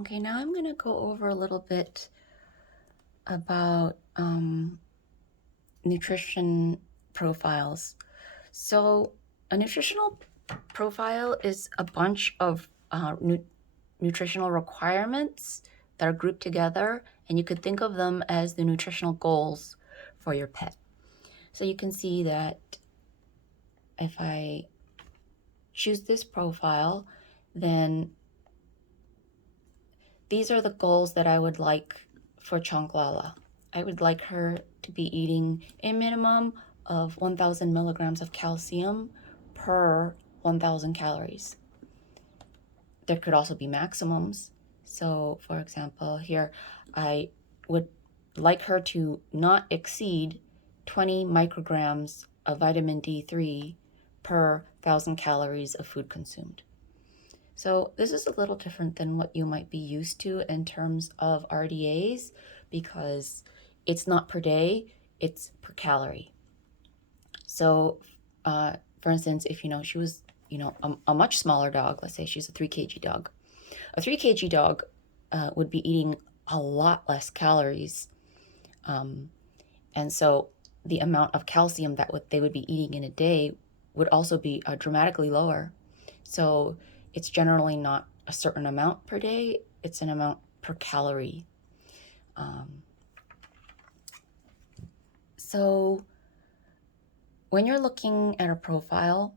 Okay, now I'm going to go over a little bit about nutrition profiles. So a nutritional profile is a bunch of nutritional requirements that are grouped together, and you could think of them as the nutritional goals for your pet. So you can see that if I choose this profile, then these are the goals that I would like for Chunk Lala. I would like her to be eating a minimum of 1,000 milligrams of calcium per 1,000 calories. There could also be maximums. So for example, here I would like her to not exceed 20 micrograms of vitamin D3 per 1,000 calories of food consumed. So this is a little different than what you might be used to in terms of RDAs, because it's not per day, it's per calorie. So for instance, if she was a much smaller dog, let's say she's a 3 kg dog, a 3 kg dog would be eating a lot less calories, and so the amount of calcium that they would be eating in a day would also be dramatically lower. So it's generally not a certain amount per day, it's an amount per calorie. So when you're looking at a profile,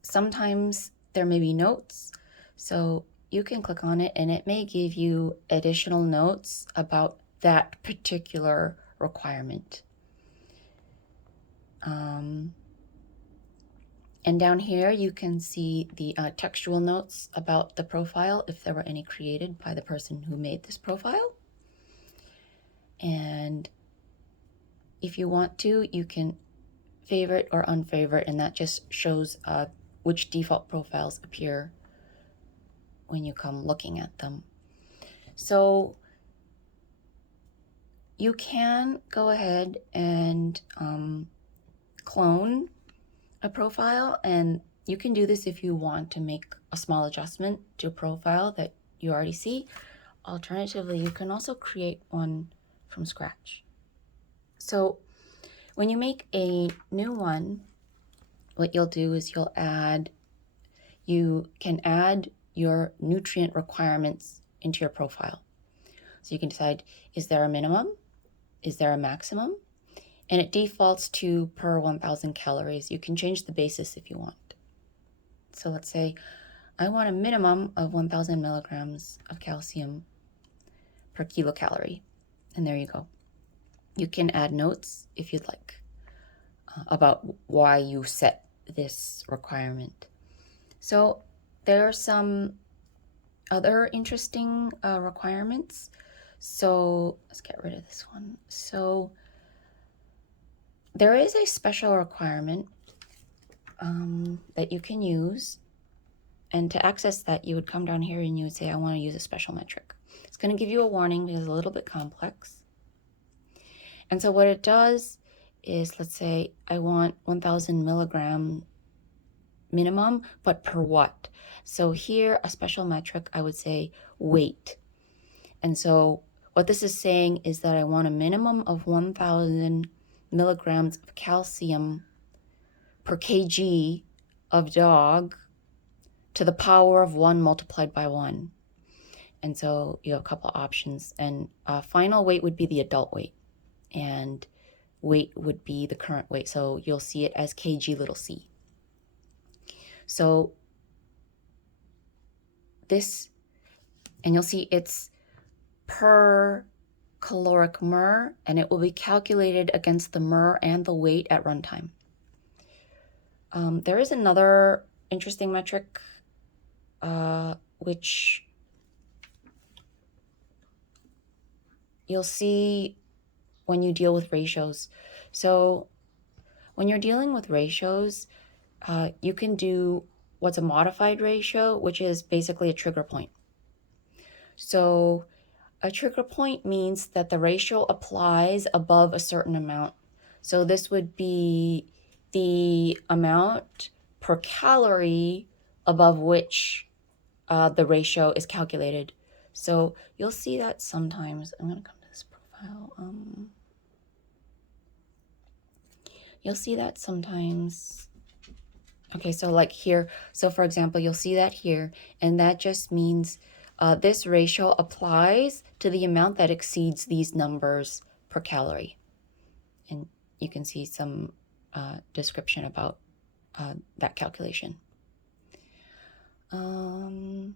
sometimes there may be notes. So you can click on it and it may give you additional notes about that particular requirement. And down here you can see the textual notes about the profile, if there were any created by the person who made this profile. And if you want to, you can favorite or unfavorite, and that just shows which default profiles appear when you come looking at them. So you can go ahead and clone a profile, and you can do this if you want to make a small adjustment to a profile that you already see. Alternatively, you can also create one from scratch. So when you make a new one, what you'll do is you can add your nutrient requirements into your profile. So you can decide, is there a minimum? Is there a maximum? And it defaults to per 1,000 calories. You can change the basis if you want. So let's say I want a minimum of 1,000 milligrams of calcium per kilocalorie. And there you go. You can add notes if you'd like about why you set this requirement. So there are some other interesting requirements. So let's get rid of this one. So there is a special requirement that you can use. And to access that, you would come down here and you would say, I want to use a special metric. It's going to give you a warning because it's a little bit complex. And so what it does is, let's say I want 1,000 milligram minimum, but per what? So here, a special metric, I would say weight. And so what this is saying is that I want a minimum of 1,000 milligrams of calcium per kg of dog to the power of 1 multiplied by 1. And so you have a couple of options. And final weight would be the adult weight. And weight would be the current weight. So you'll see it as kg little c. So this, and you'll see it's per caloric MER, and it will be calculated against the MER and the weight at runtime. There is another interesting metric, which you'll see when you deal with ratios. So when you're dealing with ratios, you can do what's a modified ratio, which is basically a trigger point. So a trigger point means that the ratio applies above a certain amount. So this would be the amount per calorie above which the ratio is calculated. So you'll see that sometimes. I'm going to come to this profile. You'll see that sometimes. Okay, so like here, so for example, you'll see that here, and that just means this ratio applies to the amount that exceeds these numbers per calorie. And you can see some description about that calculation. I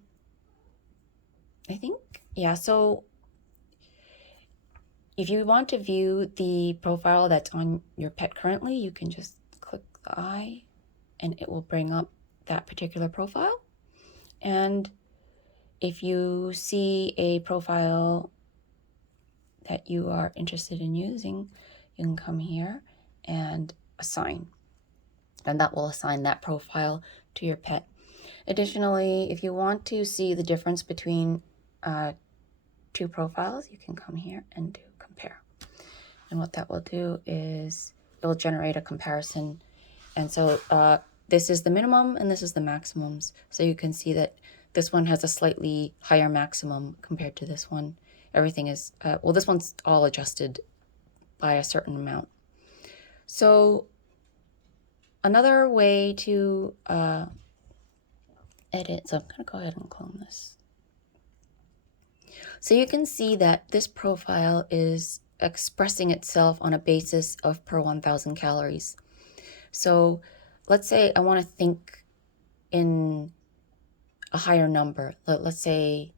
think, yeah, so if you want to view the profile that's on your pet currently, you can just click the eye and it will bring up that particular profile. And if you see a profile that you are interested in using, you can come here and assign, and that will assign that profile to your pet. Additionally, if you want to see the difference between two profiles, you can come here and do compare. And what that will do is it will generate a comparison. And so this is the minimum and this is the maximums. So you can see that this one has a slightly higher maximum compared to this one. Everything is, well, this one's all adjusted by a certain amount. So another way to edit, so I'm going to go ahead and clone this. So you can see that this profile is expressing itself on a basis of per 1,000 calories. So let's say I want to think in a higher number. Let's say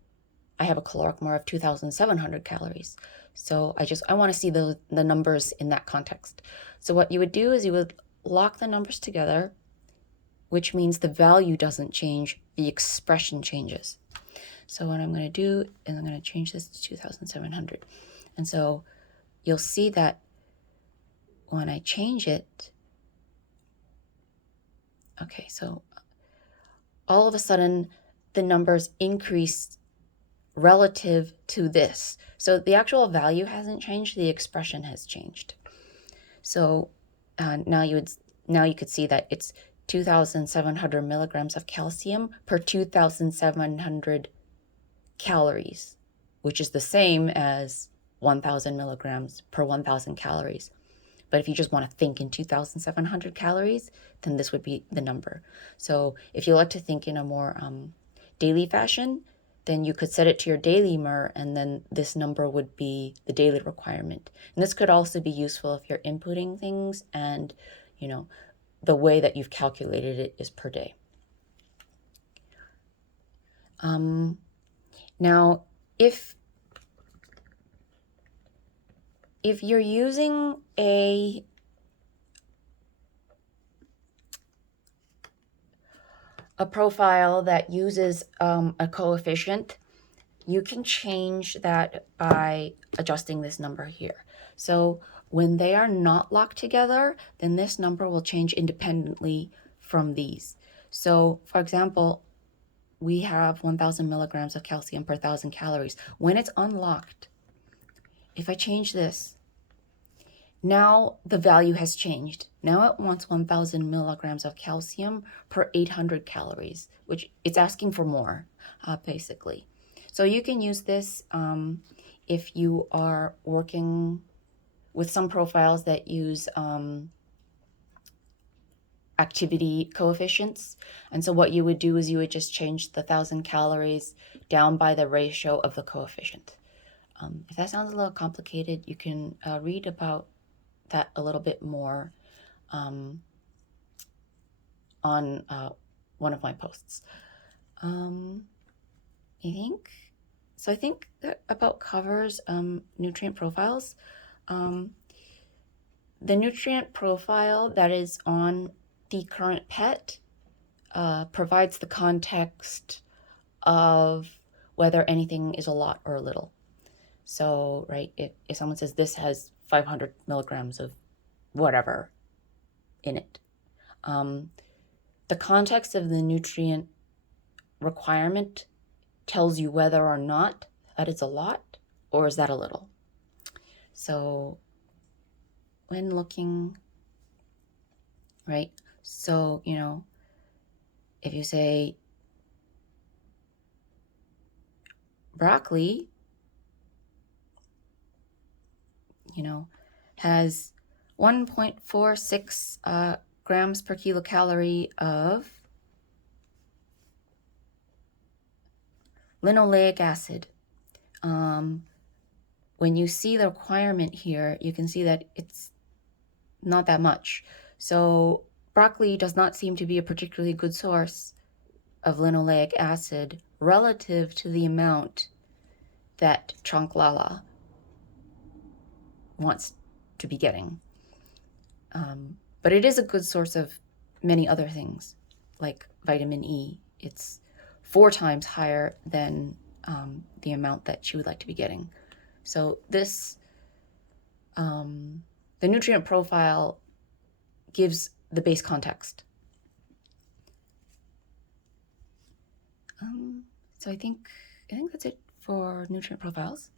I have a caloric more of 2,700 calories. So I want to see the numbers in that context. So what you would do is you would lock the numbers together, which means the value doesn't change, the expression changes. So what I'm going to do is I'm going to change this to 2,700. And so you'll see that when I change it, okay, so all of a sudden the numbers increase relative to this. So the actual value hasn't changed, the expression has changed. So now you could see that it's 2,700 milligrams of calcium per 2,700 calories, which is the same as 1,000 milligrams per 1,000 calories. But if you just want to think in 2,700 calories, then this would be the number. So if you like to think in a more daily fashion, then you could set it to your daily MER, and then this number would be the daily requirement. And this could also be useful if you're inputting things and, you know, the way that you've calculated it is per day. Now, if you're using a profile that uses a coefficient, you can change that by adjusting this number here. So when they are not locked together, then this number will change independently from these. So for example, we have 1,000 milligrams of calcium per 1,000 calories. When it's unlocked, if I change this, now the value has changed. Now it wants 1,000 milligrams of calcium per 800 calories, which it's asking for more, basically. So you can use this if you are working with some profiles that use activity coefficients. And so what you would do is you would just change the 1,000 calories down by the ratio of the coefficient. If that sounds a little complicated, you can read about that a little bit more on one of my posts. I think that about covers nutrient profiles. The nutrient profile that is on the current pet provides the context of whether anything is a lot or a little. So, right, if someone says this has 500 milligrams of whatever in it, the context of the nutrient requirement tells you whether or not that is a lot or is that a little. So when looking, right, so, you know, if you say broccoli, has 1.46 grams per kilocalorie of linoleic acid. When you see the requirement here, you can see that it's not that much. So broccoli does not seem to be a particularly good source of linoleic acid relative to the amount that Chunk Lala wants to be getting. But it is a good source of many other things, like vitamin E. It's 4 times higher than the amount that she would like to be getting. So this, the nutrient profile gives the base context. So I think that's it for nutrient profiles.